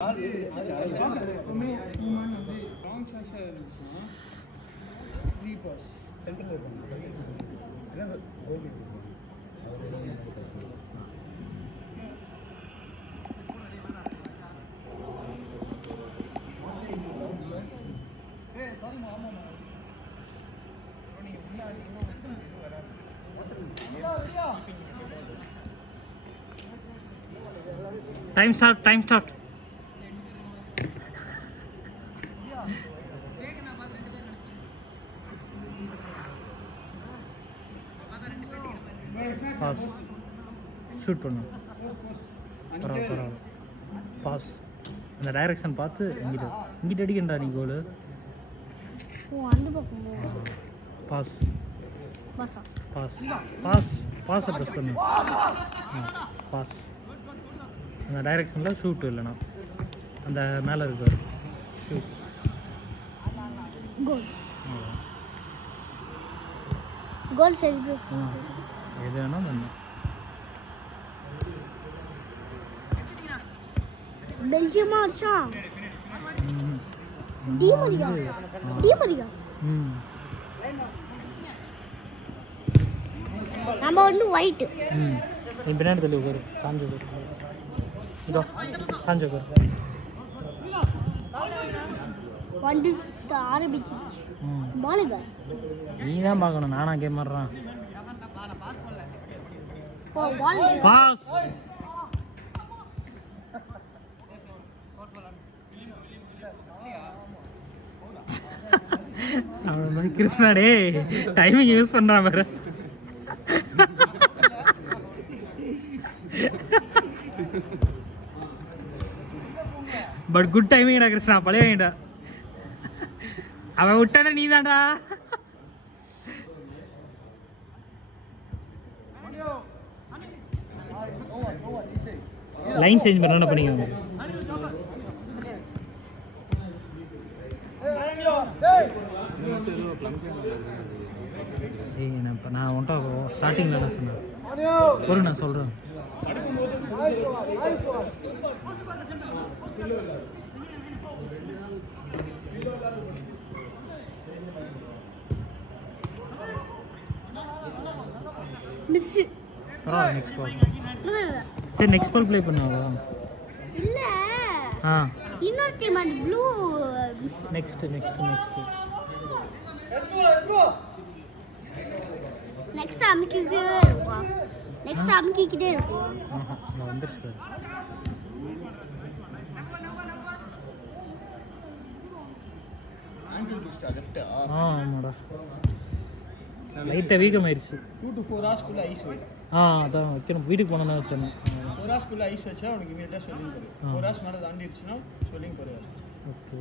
Time start, time start. Pass. Shoot பண்ணு. பரவாயில்ல. Pass. அந்த டைரக்ஷன் பார்த்து இங்கிட்ட அடிக்கண்டா நீ கோல். ஓ அந்த பக்கம். Pass. பாஸா. Pass. Pass. Pass press பண்ணு. Pass. அந்த டைரக்ஷனில் ஷூட் இல்லைண்ணா அந்த மேலே இருக்கார் ஷூட் கோல் கோல் செலிப்ரேஷன் எது வேணால் பண்ணலாம். பெல்ஜியமா அடிச்சா டி மரியா நம்ம வந்து ஒயிட் என் பின்னாடி தள்ளி உட்காரு சாஞ்சு உட்காரு இதோ சாஞ்சு உட்காரு வந்து ஆரம்பிச்சிருச்சு பாலுங்க நீ தான் பார்க்கணும் நானா கேம் ஆடுறான். பாஸ் அவன் கிருஷ்ணா டே டைமிங் யூஸ் பண்றான் பாரு. பட் குட் டைமிங்டா கிருஷ்ணா பழையடா அவன் விட்டான நீ தான்டா. லைன் சேஞ்ச் பண்ணா பண்ணிக்கோங்க. நான் ஒன்ட்டா ஸ்டார்டிங்கில் என்ன சொன்னேன் ஒரு நான் சொல்கிறேன். மிஸ் பரவாயில்ல நெக்ஸ்ட் பால். சரி நெக்ஸ்ட் பால் ப்ளே பண்ணுவாங்க. இல்ல ஆ இன்னொரு டீம் அந்த ப்ளூ நெக்ஸ்ட் நெக்ஸ்ட் அமுக்கிக்கிட்டே இருக்கும். நெக்ஸ்ட் அமுக்கிக்கிட்டே இருக்கும். நான் வந்துருச்சு பாரு. ஆமாடா லைட்டாக வீக்கம் ஆயிடுச்சு. 2 to 4 hours குள்ள ஐஸ் வைட். அதான் வைக்கணும் வீட்டுக்கு போனோம்னா வச்சேன். 4 hours குள்ள ஐஸ் வச்சா உனக்கு இமிடியேட்டா ஸ்வெல்லிங் வரும். 4 hours மேல தாண்டிடுச்சுனா ஸ்வெல்லிங் வராது. ஓகே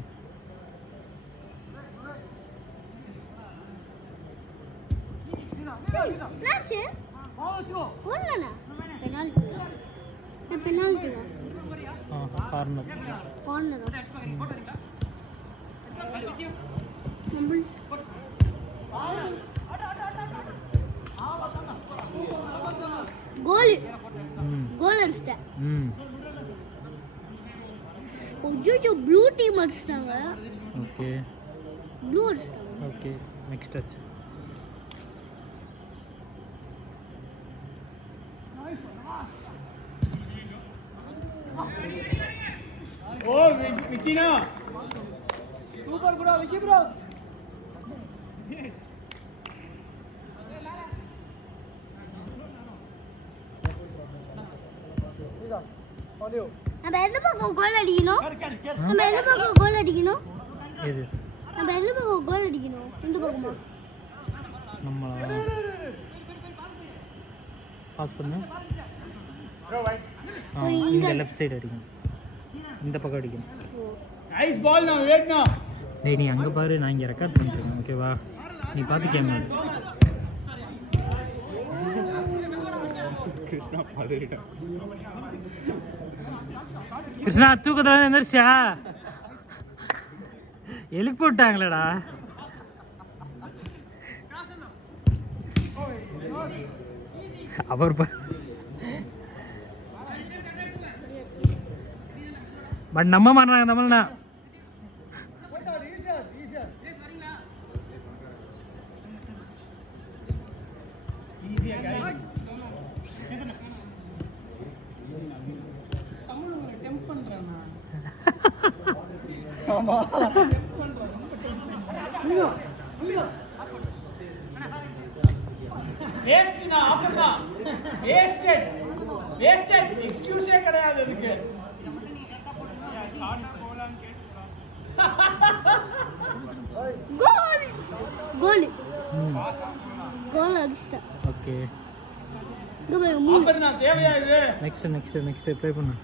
என்னாச்சு போடலனா பெனால்டி பெனால்டி கார்னர் கோல் அடிச்சிட்ட. ஓஜோ ப்ளூ டீம் அடிச்சாங்க. ஓகே ப்ளூ அடிச்சாங்க. Okay next touch. ஓ விக்கினா சூப்பர் ப்ரோ விக்கி ப்ரோ. நம்ம எந்த பக்கம் கோல் அடிக்கணும்? எது நம்ம எந்த பக்கம் கோல் அடிக்கணும்? இந்த பக்கமா? நம்ம பாஸ் பண்ணு. இந்த லெஃப்ட் சைடு அடிக்கணும். இந்த பக்கம் அடிக்கணும். நைஸ் பால் நான் வெயிட்னா. டேய் நீ அங்க பாரு நான் இங்க ரெக்கார்ட் பண்றேன் ஓகேவா நீ பாத்து கேமரா கிருஷ்ணா பாடுறா. கிருஷ்ணா தூக்கத்துல எந்திரிச்சா எழுப்பி விட்டாங்களேடா. அவர் பட் நம்ப மாட்டாங்க தமிழ்னா. வேஸ்ட்னா ஆஃபர்னா வேஸ்டட் வேஸ்டட் எக்ஸ்கியூஸே கிடையாது அதுக்கு. கோல் கோல் கோல் அடிச்சிட்டா. ஓகே இங்க பாரு மூணு. ஆஃபர்னா தேவையா இது? நெக்ஸ்ட் ப்ளே பண்ணு.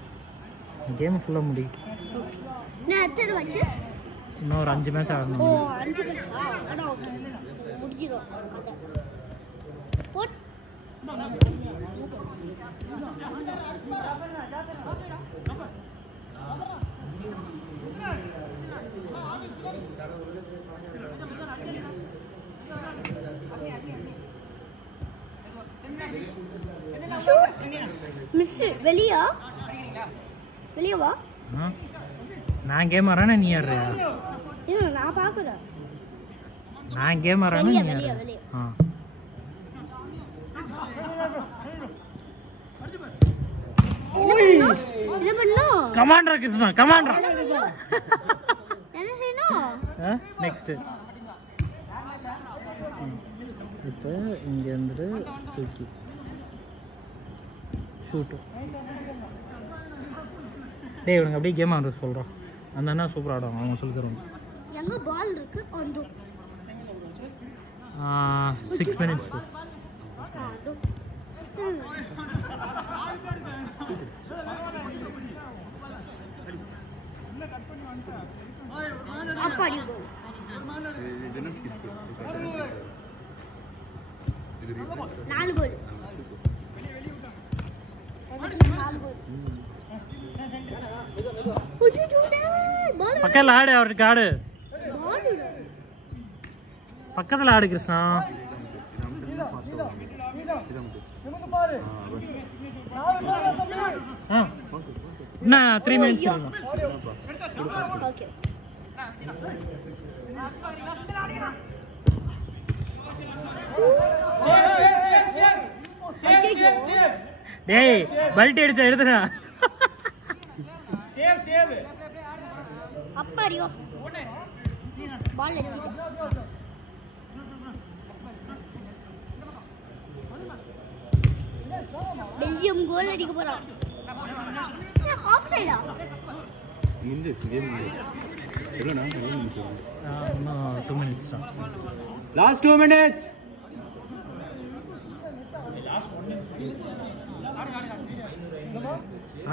கேம் ஃபுல்லாக முடி. ஓகே நான் எத்தனை வச்சு? இன்னொரு 5 மேட்ச் ஓ ஆடணும். 5 மேட்சா? அதான் ஓகே முடிஞ்சிடும். போட் மிஸ் வெளியா வா. நான் கேம் ஆடுறேன்னா நீ ஆடுறியா? இல்ல நான் பாக்குறேன். நான் கேம் ஆடுறேன்னா நீ வெளிய ஆடுற. வெளிய என்ன பண்ணனும்? Commander Krishna commander. என்ன செய்யணும்? நெக்ஸ்ட் இப்போ இங்க இருந்து தூக்கி ஷூட். டேய் இவனுக்கு அப்படியே கேம் ஆடுறது சொல்கிறோம். அந்த அண்ணா சூப்பராக ஆடுவாங்க, அவங்க சொல்லி தருவாங்க. எங்க பால் இருக்கு? அந்த 6 minutes. அப்பாடி நாலு கோல். பக்கத்தில் ஆடு, அவருக்கு ஆடு பக்கத்தில் ஆடு கிருஷ்ணா. இன்னும் 3 minutes. ஓகே டேய் பல்ட்டி அடிச்சா எடுத்துடா. அப்பாடியோ பால் எடுத்து பெல்ஜியம் கோல் அடிக்க போறான். ஆஃப் சைடா? ಮುಂದೆ ಗೇಮ್ ಎಲ್ಲಣ್ಣ இன்னும் 2 minutes தான். Last 2 minutes.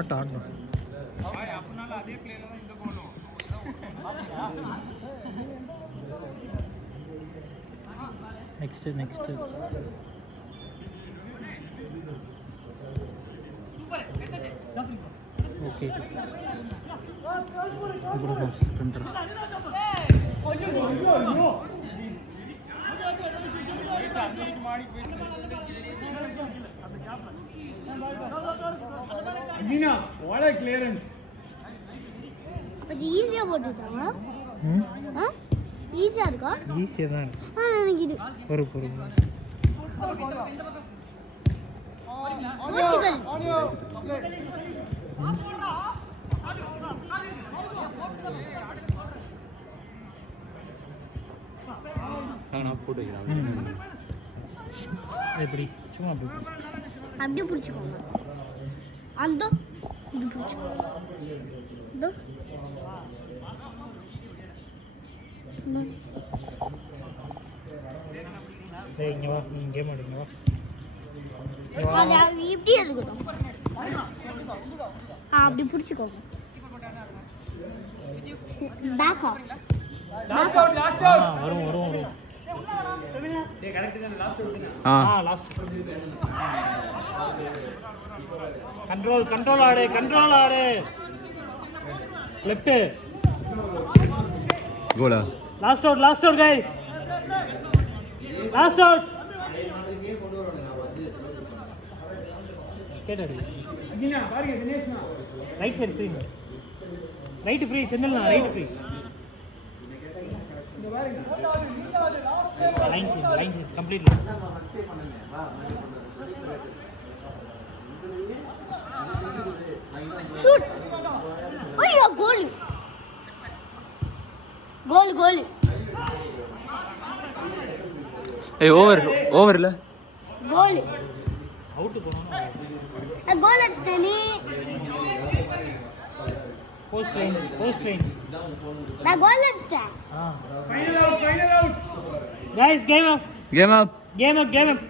ஆடணும். நெக்ஸ்ட் ஓகே இப்போ sprinter. Meena what a clearance. கொஞ்சம் ஈஸியா போட்டுட்டாங்க. ஈஸியா இருக்கா? ஈஸியா தான் இருக்கு. எனக்கு இது பொறு போர்ச்சுகல். நான் போட்டுக்கிறேன். எப்படி சும்மா அப்படியே பிடிச்சிக்கோங்க. அந்த இது பிடிச்சிக்கோங்க. இங்க வா, நீ கேம் ஆடுங்க வா. அது இப்படி இருக்கட்டும். அப்படி பிடிச்சிக்கோங்க. Back off. Last out. வரும். டேய் கரெக்ட் தான் லாஸ்ட் அவுட் தான. லாஸ்ட். கண்ட்ரோல் ஆடு. லெஃப்ட். கோலா. Last out guys. Last out. கேட்டாரு. மீனா பாருங்க தினேஷ்னா ரைட் சைடு போங்க. ரைட் ஃப்ரீ செந்தில்ண்ணா right free line change completely shoot ஐயோ கோல் கோல் கோல் ஏய் ஓவர்ல கோல் அவுட் போனோம்னா கோல் அடிச்சனே போஸ்ட் ரேஞ்ச் நான் கோல் அடிச்சேன் final out guys came up